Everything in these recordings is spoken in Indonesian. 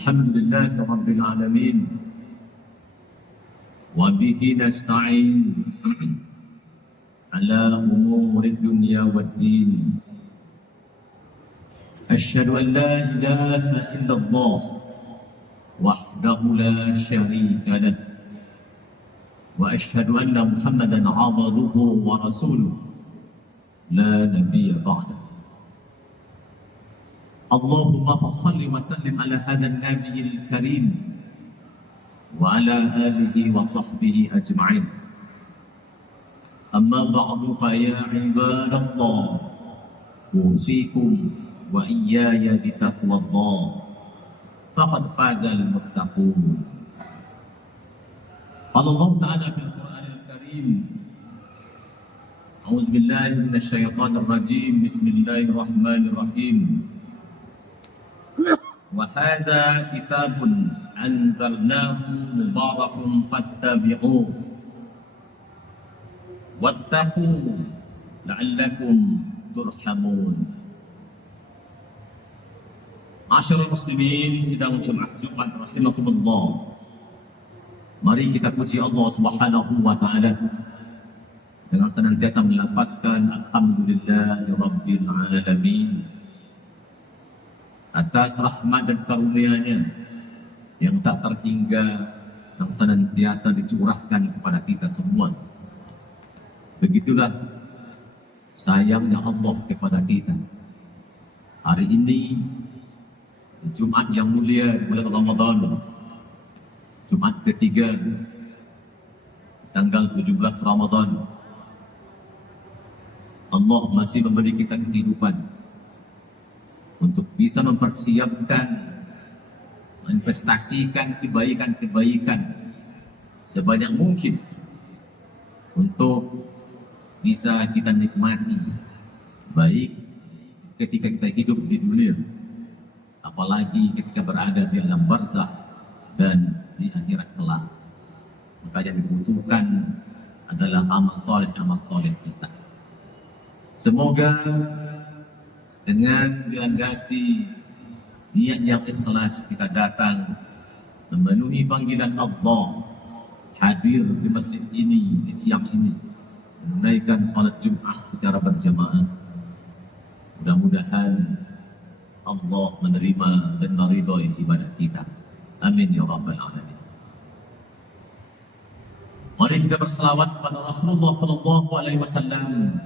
الحمد لله رب العالمين وبه نستعين على أمور الدنيا والدين. أشهد أن لا إله إلا الله وحده لا شريك له وأشهد أن محمدا عبده ورسوله لا نبي بعده. اللهم صل وسلم على هذا النبي الكريم وعلى آله وصحبه أجمعين. أما بعد فيا عباد الله أوصيكم وإياي بتقوى الله فقد فاز المتقون. قال الله تعالى في القرآن الكريم: أعوذ بالله من الشيطان الرجيم، بسم الله الرحمن الرحيم. وهذا كتاب أنزلناه مبارك فاتبعوه واتقوا لعلكم ترحمون. Masyarul muslimin sidang jemaah Jumat rahimakumullah. Mari kita puji Allah Subhanahu wa taala dengan senantiasa melafazkan alhamdulillahirabbil alamin atas rahmat dan karunia-Nya yang tak terhingga, yang senantiasa dicurahkan kepada kita semua. Begitulah sayangnya Allah kepada kita. Hari ini Jumat yang mulia, bulan Ramadan, Jumat ketiga, tanggal 17 Ramadan. Allah masih memberi kita kehidupan untuk bisa mempersiapkan, investasikan kebaikan-kebaikan sebanyak mungkin untuk bisa kita nikmati, baik ketika kita hidup di dunia, apalagi ketika berada di alam barzakh dan di akhirat kelak. Maka yang dibutuhkan adalah amal soleh kita. Semoga dengan dilandasi niat yang ikhlas kita datang memenuhi panggilan Allah, hadir di masjid ini di siang ini, menunaikan salat Jumat secara berjamaah. Mudah-mudahan Allah menerima dan meridhai ibadah kita. Amin ya rabbal alamin. Mari kita berselawat kepada Rasulullah sallallahu alaihi wasallam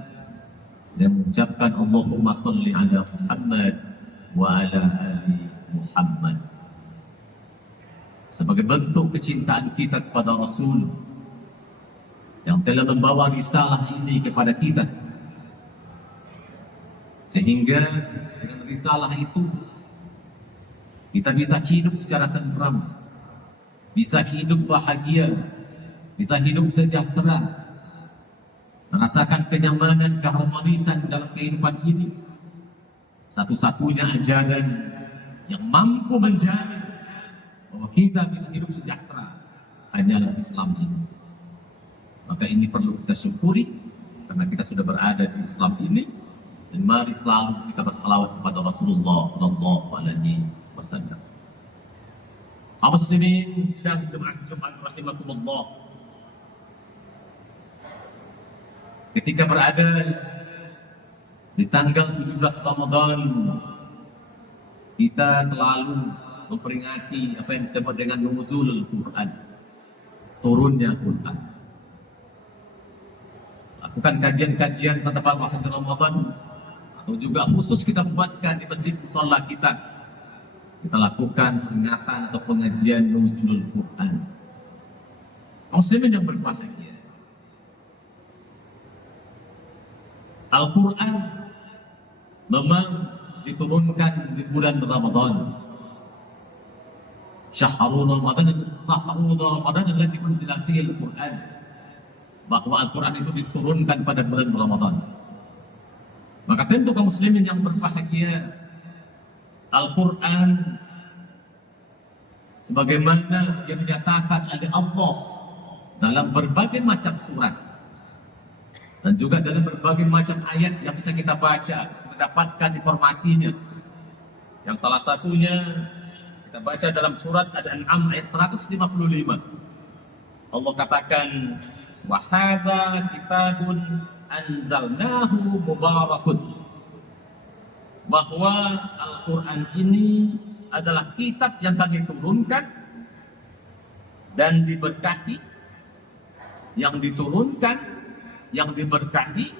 dan mengucapkan Allahumma salli ala Muhammad wa ala ali Muhammad. Sebagai bentuk kecintaan kita kepada Rasul yang telah membawa risalah ini kepada kita, sehingga dengan risalah itu kita bisa hidup secara tentram, bisa hidup bahagia, bisa hidup sejahtera, merasakan kenyamanan, keharmonisan dalam kehidupan ini. Satu-satunya ajaran yang mampu menjamin bahwa kita bisa hidup sejahtera hanyalah Islam ini. Maka ini perlu kita syukuri karena kita sudah berada di Islam ini. Dan mari selalu kita berselawat kepada Rasulullah sallallahu alaihi wasallam. Kaum muslimin sedang jemaah Jumat rahimakumullah. Ketika berada di tanggal 17 Ramadan, kita selalu memperingati apa yang disebut dengan nuzulul Quran, turunnya Quran. Lakukan kajian-kajian setelah waktu Ramadan, atau juga khusus kita buatkan di masjid musholla kita. Kita lakukan peringatan atau pengajian nuzulul Quran. Muslimin yang berbahagia, Al-Quran memang diturunkan di bulan Ramadan. Syahrul Ramadan allazi unzila fihi al-Quran. Bahwa Al-Quran itu diturunkan pada bulan Ramadan. Maka tentu kaum muslimin yang berbahagia, Al-Quran sebagaimana yang dinyatakan oleh Allah dalam berbagai macam surat dan juga dalam berbagai macam ayat yang bisa kita baca, mendapatkan informasinya. Yang salah satunya kita Kita baca dalam surat Al-An'am ayat 155. Allah katakan, wa hadza kitabun anzalnahu mubarakun. Bahwa Al-Quran ini adalah kitab yang kami turunkan dan diberkahi, yang diturunkan, yang diberkahi,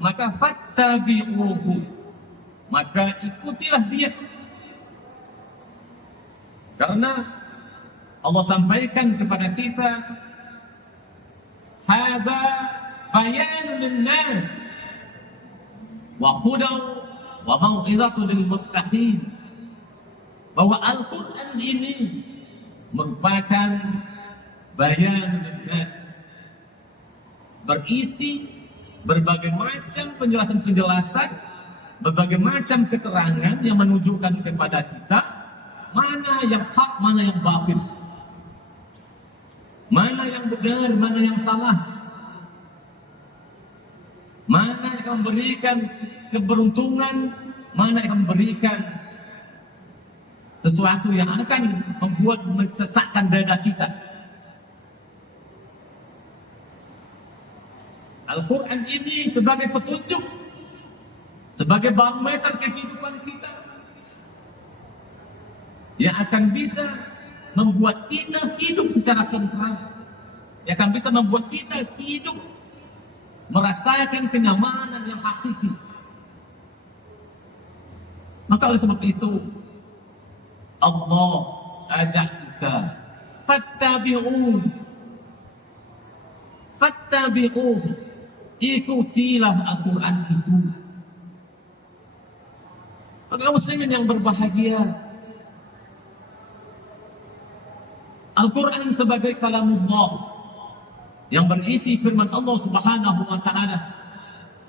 maka fattabi'uhu, maka ikutilah dia. Karena Allah sampaikan kepada kita, hadza bayanun linnas wa hudaw wa mau'izatun lil muttaqin, bahwa Al-Quran ini merupakan bayanun linnas, berisi berbagai macam penjelasan-penjelasan, berbagai macam keterangan yang menunjukkan kepada kita mana yang hak, mana yang batil, mana yang benar, mana yang salah, mana yang akan memberikan keberuntungan, mana yang akan memberikan sesuatu yang akan membuat mensesatkan dada kita. Al-Quran ini sebagai petunjuk, sebagai barometer kehidupan kita, yang akan bisa membuat kita hidup secara tentram, yang akan bisa membuat kita hidup merasakan kenyamanan yang hakiki. Maka oleh sebab itu Allah ajak kita, fattabi'un, ikutilah Al-Quran itu. Maka muslimin yang berbahagia, Al-Quran sebagai kalamullah yang berisi firman Allah Subhanahu wa taala,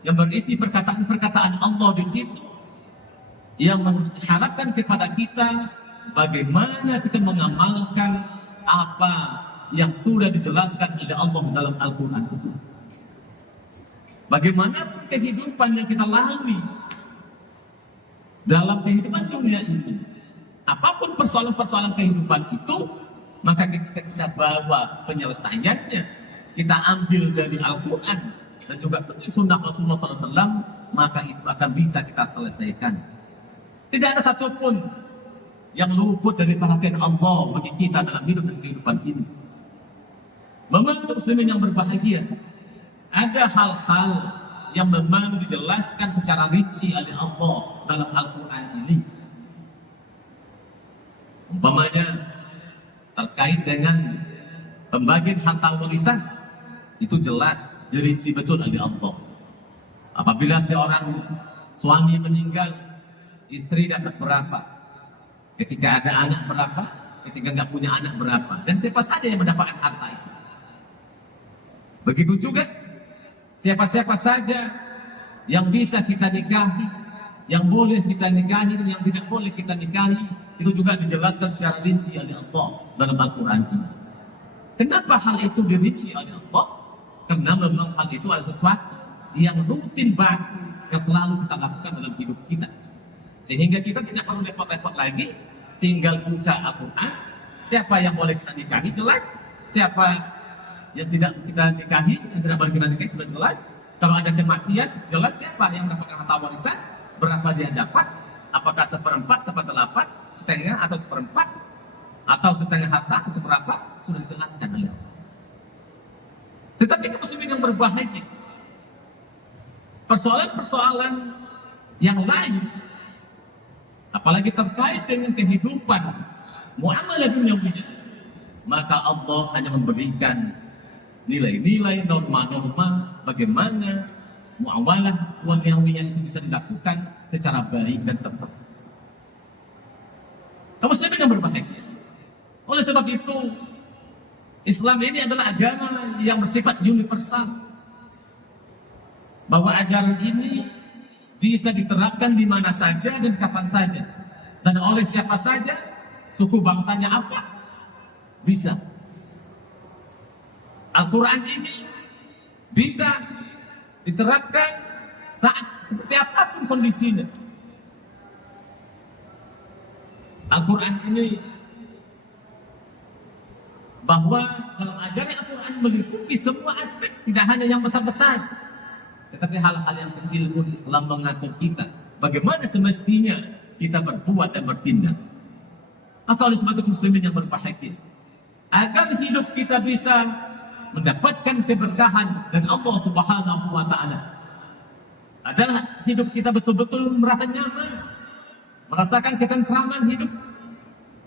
yang berisi perkataan-perkataan Allah di situ, yang mengharapkan kepada kita bagaimana kita mengamalkan apa yang sudah dijelaskan oleh Allah dalam Al-Quran itu. Bagaimanapun kehidupan yang kita lalui dalam kehidupan dunia ini, apapun persoalan-persoalan kehidupan itu, maka kita bawa penyelesaiannya, kita ambil dari Al-Quran dan juga sunnah Rasulullah SAW, maka itu akan bisa kita selesaikan. Tidak ada satupun yang luput dari perhatian Allah bagi kita dalam hidup dan kehidupan ini. Memang muslimin yang berbahagia, ada hal-hal yang memang dijelaskan secara rinci oleh Allah dalam Al-Quran ini. Umpamanya terkait dengan pembagian harta warisan, itu jelas dirinci betul oleh Allah. Apabila seorang suami meninggal, istri dapat berapa, ketika ada anak berapa, ketika nggak punya anak berapa, dan siapa saja yang mendapatkan harta itu. Begitu juga siapa-siapa saja yang bisa kita nikahi, yang boleh kita nikahi dan yang tidak boleh kita nikahi, itu juga dijelaskan secara rinci oleh Allah dalam Al-Quran ini. Kenapa hal itu dirinci oleh Allah? Karena memang hal itu adalah sesuatu yang rutin banget, yang selalu kita lakukan dalam hidup kita. Sehingga kita tidak perlu repot-repot lagi, tinggal buka Al-Quran, siapa yang boleh kita nikahi jelas, siapa yang tidak kita nikahi, yang tidak boleh kita nikahi sudah jelas. Kalau ada kematian, jelas siapa yang mendapatkan harta warisan, berapa dia dapat, apakah seperempat, seperdelapan, setengah atau seperempat, atau setengah harta atau seberapa, sudah dijelaskan oleh Allah. Tetapi muslimin yang berbahagia, persoalan-persoalan yang lain, apalagi terkait dengan kehidupan muamalah duniawinya, maka Allah hanya memberikan nilai-nilai, norma-norma bagaimana muamalah duniawinya itu bisa dilakukan secara baik dan tepat. Kaum muslimin yang berbahagia, oleh sebab itu Islam ini adalah agama yang bersifat universal, bahwa ajaran ini bisa diterapkan di mana saja dan kapan saja, dan oleh siapa saja, suku bangsanya apa, bisa. Al-Quran ini bisa diterapkan saat seperti apapun kondisinya. Al-Quran ini bahwa dalam ajaran Al-Quran meliputi semua aspek, tidak hanya yang besar-besar, tetapi hal-hal yang kecil pun Islam mengatur kita bagaimana semestinya kita berbuat dan bertindak. Maka oleh sebab itu muslimin yang berbahagia, agar hidup kita bisa mendapatkan keberkahan dan Allah Subhanahu wa Ta'ala, adalah hidup kita betul-betul merasa nyaman, merasakan ketentraman hidup,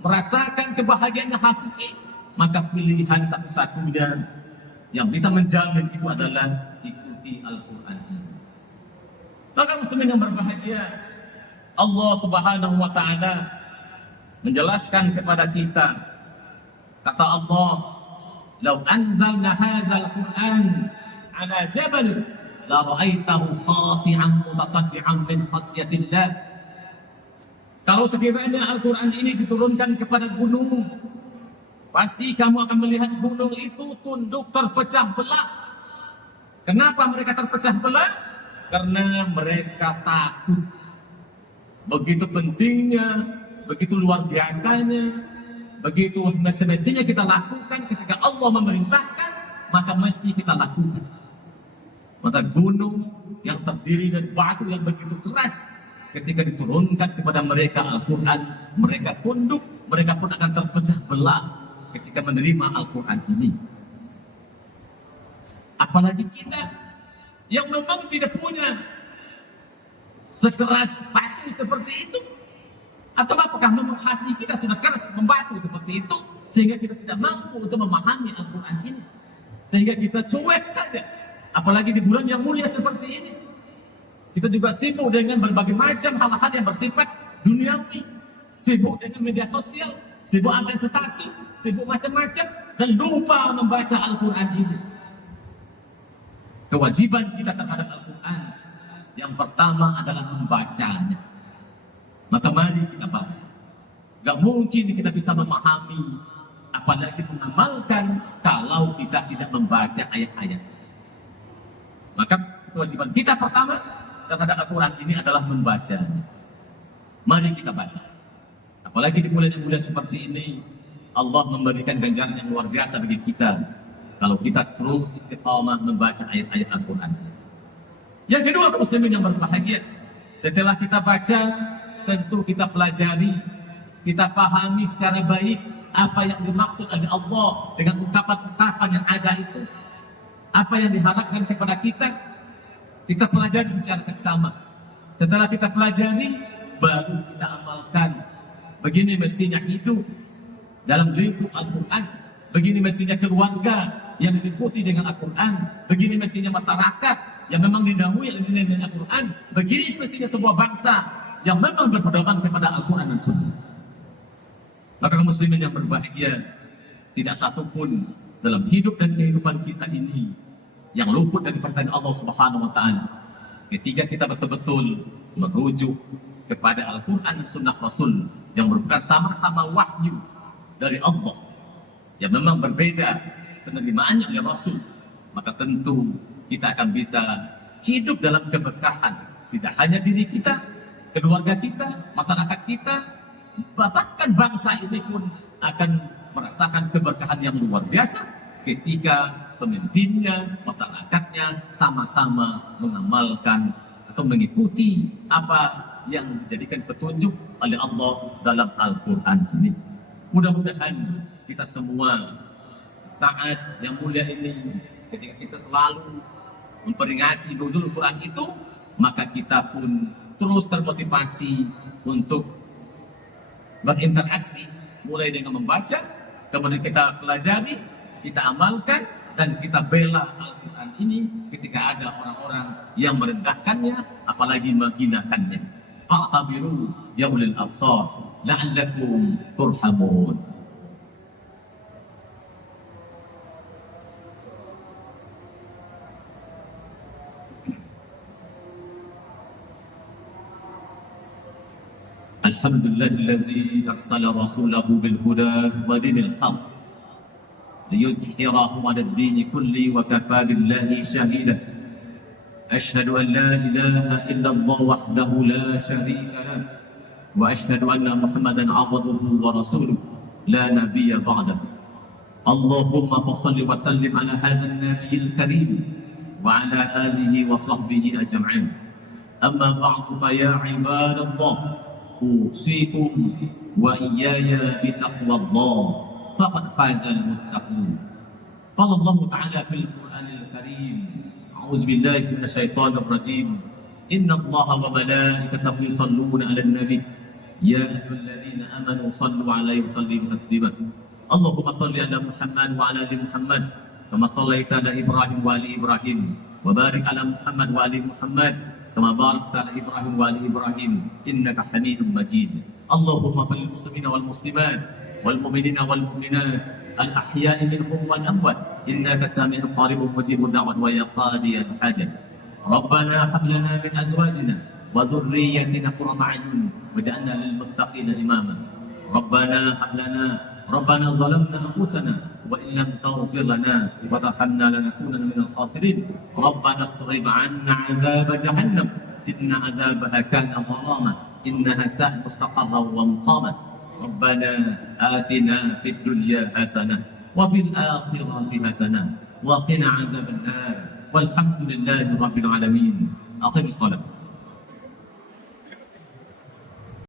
merasakan kebahagiaan yang hakiki. Maka pilihan satu-satunya yang bisa menjamin itu adalah ikuti Al-Quran ini. Maka muslimin yang berbahagia, Allah Subhanahu wa Ta'ala menjelaskan kepada kita, kata Allah, "Lau anzalna hadzal Qur'an 'ala jabal la ra'aitahu khashi'an mutasaddian min khasyatillah." Kalau sekiranya Al-Quran ini diturunkan kepada gunung, pasti kamu akan melihat gunung itu tunduk terpecah belah. Kenapa mereka terpecah belah? Karena mereka takut. Begitu pentingnya, begitu luar biasanya, begitu semestinya kita lakukan ketika Allah memerintahkan, maka mesti kita lakukan. Maka gunung yang terdiri dari batu yang begitu keras, ketika diturunkan kepada mereka Al-Quran, mereka tunduk, mereka pun akan terpecah belah ketika menerima Al-Quran ini. Apalagi kita yang memang tidak punya sekeras batu seperti itu, atau apakah memang hati kita sudah keras membatu seperti itu sehingga kita tidak mampu untuk memahami Al-Quran ini, sehingga kita cuek saja. Apalagi di bulan yang mulia seperti ini, kita juga sibuk dengan berbagai macam hal-hal yang bersifat duniawi, sibuk dengan media sosial, sibuk update status, sibuk macam-macam, dan lupa membaca Al-Quran ini. Kewajiban kita terhadap Al-Quran yang pertama adalah membacanya. Maka mari kita baca. Gak mungkin kita bisa memahami, apalagi mengamalkan, kalau kita tidak membaca ayat-ayat. Maka kewajiban kita pertama terhadap Al-Quran ini adalah membacanya. Mari kita baca. Apalagi di bulan yang mulia seperti ini, Allah memberikan ganjaran yang luar biasa bagi kita kalau kita terus istiqamah membaca ayat-ayat Al-Quran. Yang kedua, muslimin yang berbahagia, setelah kita baca, tentu kita pelajari, kita pahami secara baik apa yang dimaksud oleh Allah dengan ungkapan-ungkapan yang ada itu, apa yang diharapkan kepada kita. Kita pelajari secara seksama. Setelah kita pelajari, baru kita amalkan. Begini mestinya hidup dalam lingkup Al-Quran. Begini mestinya keluarga yang diikuti dengan Al-Quran. Begini mestinya masyarakat yang memang didahului oleh nilai Al-Quran. Begini mestinya sebuah bangsa yang memang berpedoman kepada Al-Quran dan Sunnah. Maka kaum muslimin yang berbahagia, tidak satupun dalam hidup dan kehidupan kita ini yang luput dari pertanyaan Allah Subhanahu wa Ta'ala. Ketika kita betul-betul merujuk kepada Al-Quran dan Sunnah Rasul yang merupakan sama-sama wahyu dari Allah, yang memang berbeda penerimaannya oleh Rasul, maka tentu kita akan bisa hidup dalam keberkahan. Tidak hanya diri kita, keluarga kita, masyarakat kita, bahkan bangsa ini pun akan merasakan keberkahan yang luar biasa ketika pemimpinnya, masyarakatnya sama-sama mengamalkan atau mengikuti apa yang dijadikan petunjuk oleh Allah dalam Al-Quran ini. Mudah-mudahan kita semua saat yang mulia ini, ketika kita selalu memperingati nuzul Quran itu, maka kita pun terus termotivasi untuk berinteraksi, mulai dengan membaca, kemudian kita pelajari, kita amalkan, dan kita bela Al-Quran ini ketika ada orang-orang yang merendahkannya, apalagi menghinakannya. Fa'tabiru ya ulil absar la'allakum turhamun. Alhamdulillahi arsala rasulahu bil huda wa dinil haq liyuzhirahu 'ala ad-din kulli wa kafa billahi shahida. Asyhadu an la ilaha illallah wahdahu la syarika lah wa asyhadu anna Muhammadan 'abduhu wa rasuluh la nabiyya ba'dahu. Allahumma salli wa sallim ala hadzal nabiyil karim wa ala alihi wa sahbihi ajma'in. Amma ba'du fa ya ibadallah, usikum wa iyaya bi taqwallah faqad fazal muttaqun. Qala Allah Ta'ala fil Qur'anil Karim, a'udzu billahi minasyaitonir rajim. Inna Allaha wa malaikatahu yusholluna 'alan nabi ya ayyuhalladzina amanu shallu 'alaihi wa sallimu taslima. Allahumma shalli ala Muhammad wa ala ali Muhammad kama shallaita ala Ibrahim wa ali Ibrahim wa barik ala Muhammad wa ali Muhammad kama barakta ala Ibrahim wa ali Ibrahim innaka Hamidum Majid. Allahumma fil muslimina wal muslimat wal mu'minina wal mu'minat al ahya'i minhum wal amwat innaka sami'un qaribun mujibud da'wat wa ya qadiyal hajat. Rabbana hab lana min azwajina wa dhurriyyatina qurrata a'yun waj'alna lil muttaqina imama. Rabbana hab lana Rabbana zalamna anfusana wa in lam taghfir lana wa tarhamna lanakunanna minal khasirin. Rabbana asrif 'anna 'adzab jahannam inna 'adzabaha kana gharama innaha sa'at mustaqarran wa muqama. Rabbana atina fid dunya hasanah wa fil akhirati hasanah wa qina 'adzaban nar. Walhamdulillahi rabbil alamin. Aqimis shalah.